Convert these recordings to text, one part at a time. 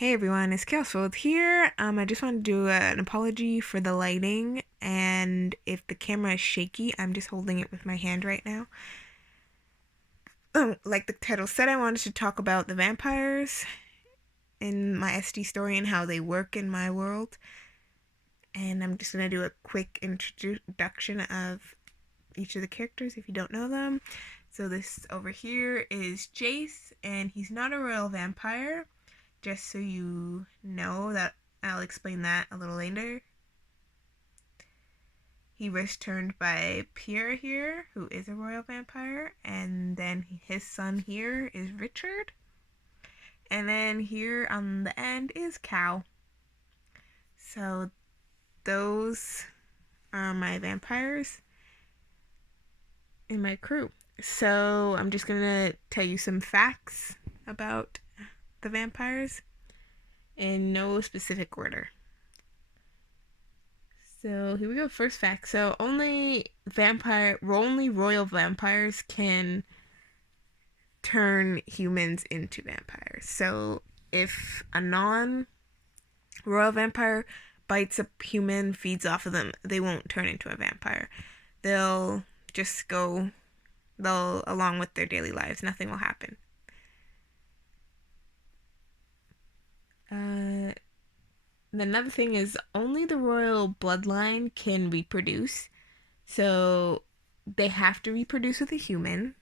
Hey everyone, it's Chaosfold here. I just want to do an apology for the lighting, and if the camera is shaky, I'm just holding it with my hand right now. Like the title said, I wanted to talk about the vampires in my SD story and how they work in my world. And I'm just going to do a quick introduction of each of the characters if you don't know them. So this over here is Jace, and he's not a royal vampire. Just so you know that I'll explain that a little later. He was turned by Pierre here, who is a royal vampire, and then his son here is Richard. And then here on the end is Cal. So those are my vampires in my crew. So I'm just gonna tell you some facts about the vampires in no specific order. So here we go. First fact. So only royal vampires can turn humans into vampires. So if a non-royal vampire bites a human, feeds off of them, they won't turn into a vampire. They'll just go, they'll along with their daily lives. Nothing will happen. Uh, Another thing is only the royal bloodline can reproduce. So they have to reproduce with a human.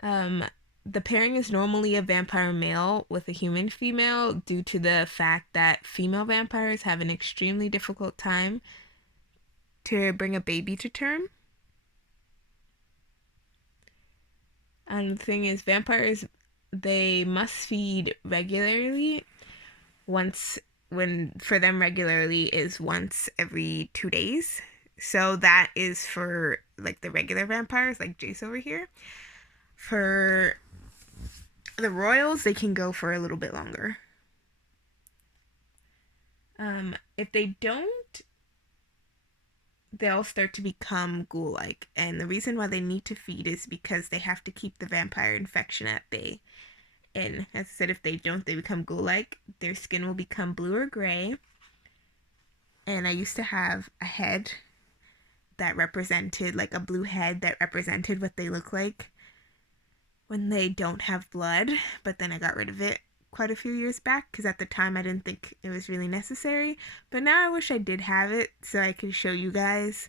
Um, the pairing is normally a vampire male with a human female due to the fact that female vampires have an extremely difficult time to bring a baby to term. And the thing is, vampires, they must feed regularly. Once, when for them, regularly is once every 2 days. So that is for like the regular vampires, like Jace over here. For the royals, they can go for a little bit longer. If they don't, they'll start to become ghoul-like, and the reason why they need to feed is because they have to keep the vampire infection at bay. And as I said, if they don't, they become ghoul-like. Their skin will become blue or gray. And I used to have a head that represented, like a blue head that represented what they look like when they don't have blood, but then I got rid of it quite a few years back because at the time I didn't think it was really necessary. But now I wish I did have it so I could show you guys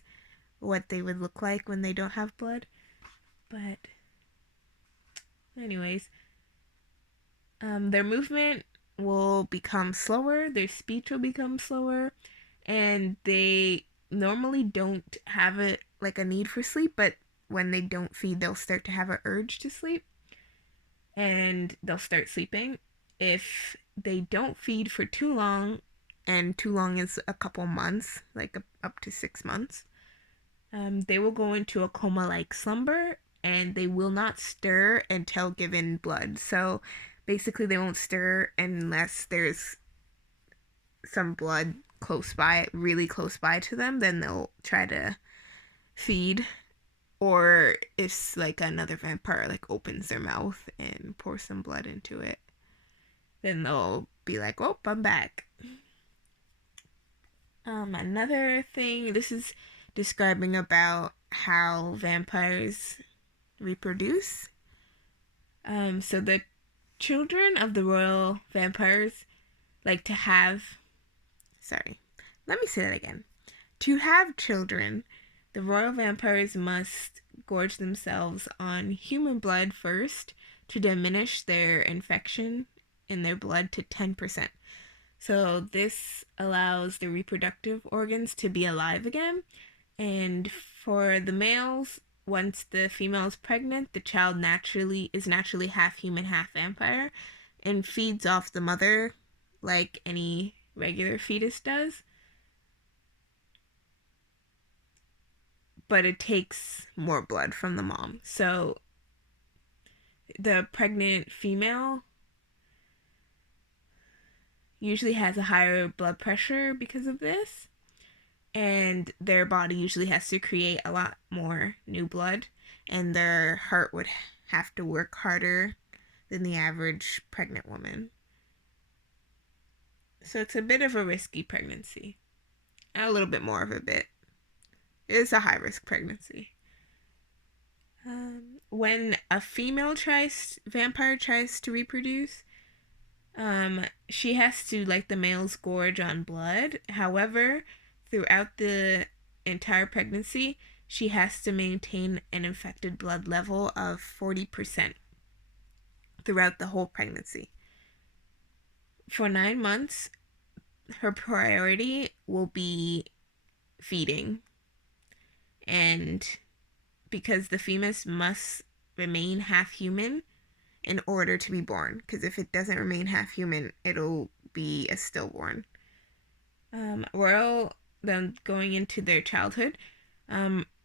what they would look like when they don't have blood. But anyways, their movement will become slower, their speech will become slower, and they normally don't have a need for sleep, but when they don't feed, they'll start to have an urge to sleep and they'll start sleeping. If they don't feed for too long, and too long is a couple months, like up to 6 months, they will go into a coma like slumber and they will not stir until given blood. So basically, they won't stir unless there's some blood close by, really close by to them. Then they'll try to feed, or if like another vampire like opens their mouth and pours some blood into it, then they'll be like, "Oh, I'm back." Another thing, this is describing about how vampires reproduce. So the children of the royal vampires like to have, sorry, let me say that again. To have children, the royal vampires must gorge themselves on human blood first to diminish their infection in their blood to 10%. So this allows the reproductive organs to be alive again. And for the males, once the female is pregnant, the child is naturally half human, half vampire, and feeds off the mother like any regular fetus does. But it takes more blood from the mom. So the pregnant female usually has a higher blood pressure because of this, and their body usually has to create a lot more new blood, and their heart would have to work harder than the average pregnant woman. So it's a bit of a risky pregnancy. A little bit more of a bit. It's a high risk pregnancy. When a vampire tries to reproduce, she has to let the males gorge on blood. However, throughout the entire pregnancy, she has to maintain an infected blood level of 40% throughout the whole pregnancy. For 9 months, her priority will be feeding, and because the fetus must remain half human in order to be born, because if it doesn't remain half human, it'll be a stillborn. Royal, then going into their childhood,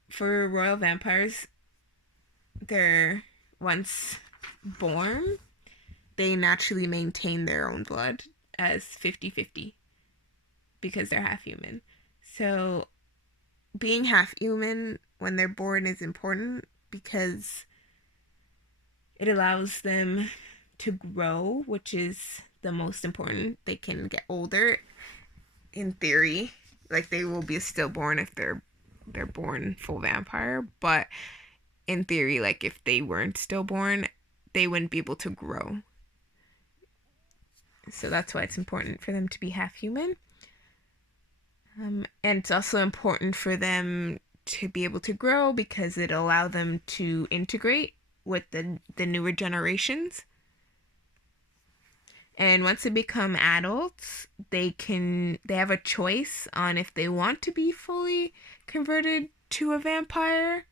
for royal vampires, they're once born, they naturally maintain their own blood as 50-50 because they're half human. So being half human when they're born is important because it allows them to grow, which is the most important. They can get older in theory. Like they will be a stillborn if they're born full vampire, but in theory, like if they weren't stillborn, they wouldn't be able to grow. So that's why it's important for them to be half human. And it's also important for them to be able to grow because it allow them to integrate with the newer generations. And once they become adults, they have a choice on if they want to be fully converted to a vampire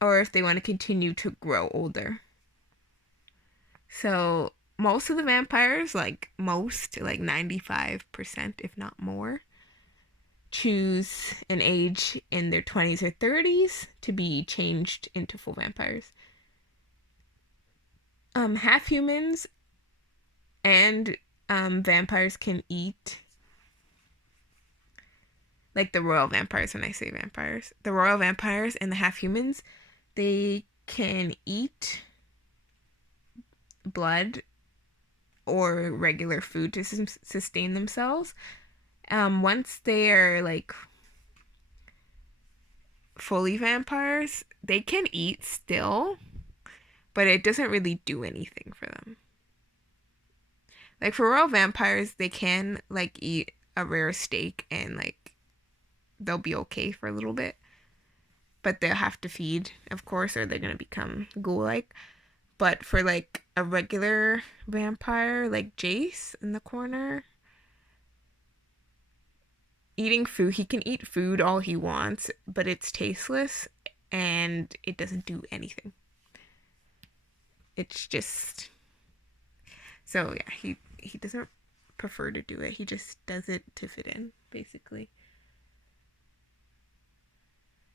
or if they want to continue to grow older. So most of the vampires, like 95%, if not more, choose an age in their 20s or 30s to be changed into full vampires. Half humans and vampires can eat, like the royal vampires. When I say vampires, the royal vampires and the half humans, they can eat blood or regular food to sustain themselves. Once they are like fully vampires, they can eat still, but it doesn't really do anything for them. Like for royal vampires, they can like eat a rare steak and like they'll be okay for a little bit, but they'll have to feed, of course, or they're gonna become ghoul-like. But for like a regular vampire, like Jace in the corner, eating food, he can eat food all he wants, but it's tasteless and it doesn't do anything. It's just so yeah, he doesn't prefer to do it. He just does it to fit in, basically.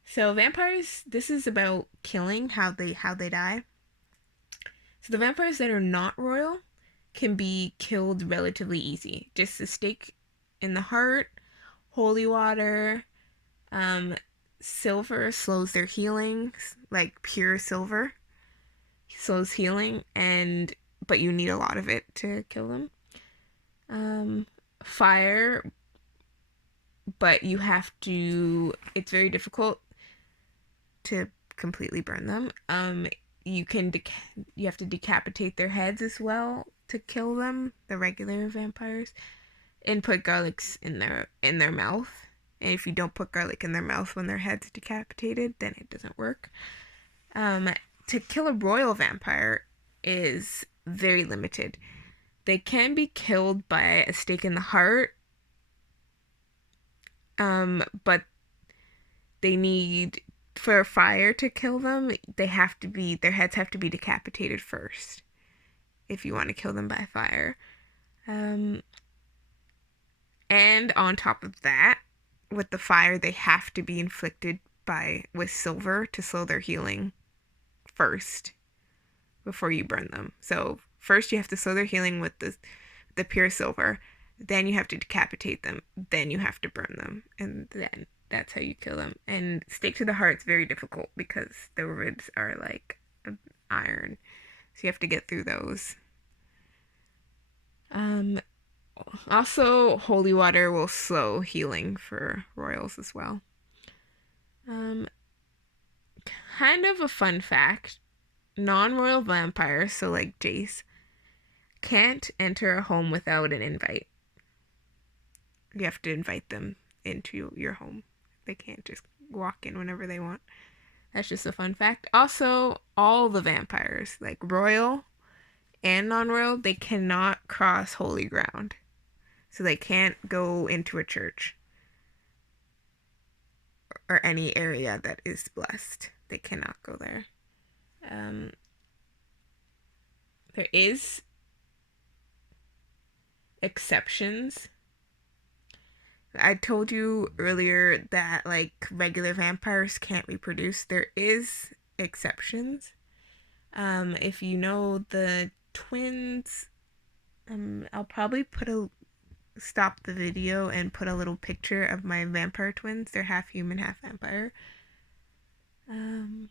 So vampires, this is about killing, how they die. So the vampires that are not royal can be killed relatively easy. Just a stake in the heart, holy water, um, silver slows their healing, like pure silver slows healing, and but you need a lot of it to kill them. Fire, but you have to. It's very difficult to completely burn them. You have to decapitate their heads as well to kill them, the regular vampires, and put garlics in their mouth. And if you don't put garlic in their mouth when their head's decapitated, then it doesn't work. To kill a royal vampire is very limited. They can be killed by a stake in the heart, but they need for fire to kill them. Their heads have to be decapitated first if you want to kill them by fire. Um, and on top of that, with the fire, they have to be inflicted with silver to slow their healing first before you burn them. So first you have to slow their healing with the pure silver. Then you have to decapitate them. Then you have to burn them, and then that's how you kill them. And stake to the heart's very difficult because the ribs are like iron, so you have to get through those. Um, Also, holy water will slow healing for royals as well. Um, Kind of a fun fact, non-royal vampires, so like Jace, can't enter a home without an invite. You have to invite them into your home. They can't just walk in whenever they want. That's just a fun fact. Also, all the vampires, like royal and non-royal, they cannot cross holy ground. So they can't go into a church or any area that is blessed. They cannot go there. Um, there is exceptions. I told you earlier that like regular vampires can't reproduce. There is exceptions. If you know the twins, I'll probably put a stop the video and put a little picture of my vampire twins. They're half human, half vampire. Um,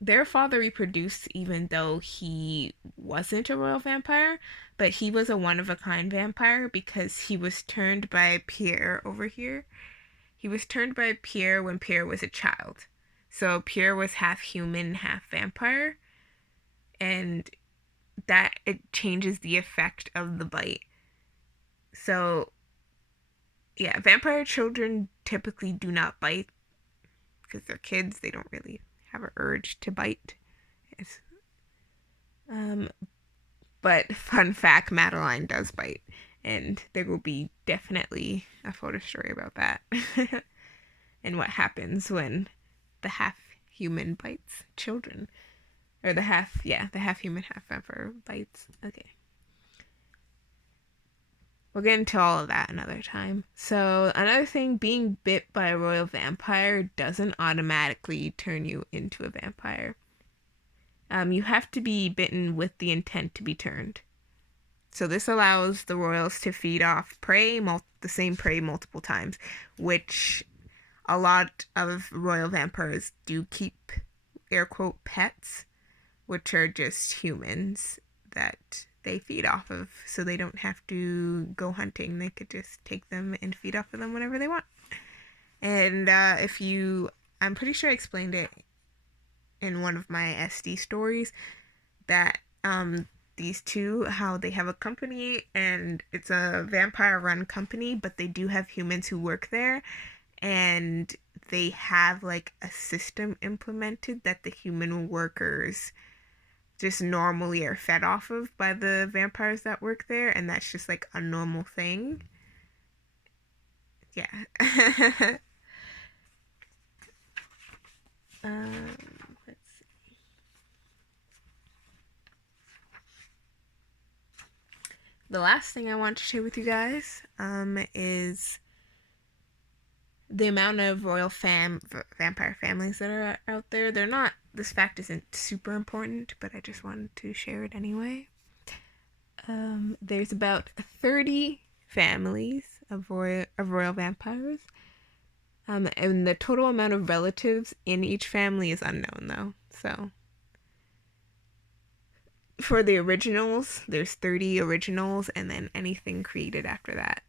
their father reproduced even though he wasn't a royal vampire, but he was a one of a kind vampire because he was turned by Pierre over here. He was turned by Pierre when Pierre was a child. So Pierre was half human, half vampire, and that it changes the effect of the bite. So, yeah, vampire children typically do not bite because they're kids. They don't really have an urge to bite. It's, um, but fun fact, Madeline does bite, and there will be definitely a photo story about that and what happens when the half human bites children, or the half human, half vampire bites. Okay. We'll get into all of that another time. So, another thing, being bit by a royal vampire doesn't automatically turn you into a vampire. You have to be bitten with the intent to be turned. So, this allows the royals to feed off prey, the same prey multiple times, which a lot of royal vampires do keep, air quote, pets, which are just humans that they feed off of, so they don't have to go hunting. They could just take them and feed off of them whenever they want. And I'm pretty sure I explained it in one of my SD stories that these two, how they have a company and it's a vampire run company, but they do have humans who work there, and they have like a system implemented that the human workers just normally are fed off of by the vampires that work there, and that's just like a normal thing. Yeah. um, let's see. The last thing I want to share with you guys is the amount of vampire families that are out there. They're not. This fact isn't super important, but I just wanted to share it anyway. There's about 30 families of royal vampires. And the total amount of relatives in each family is unknown, though. So, for the originals, there's 30 originals, and then anything created after that,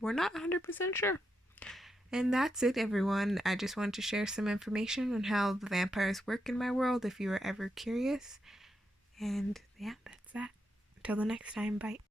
we're not 100% sure. And that's it, everyone. I just wanted to share some information on how the vampires work in my world if you were ever curious. And yeah, that's that. Until the next time, bye.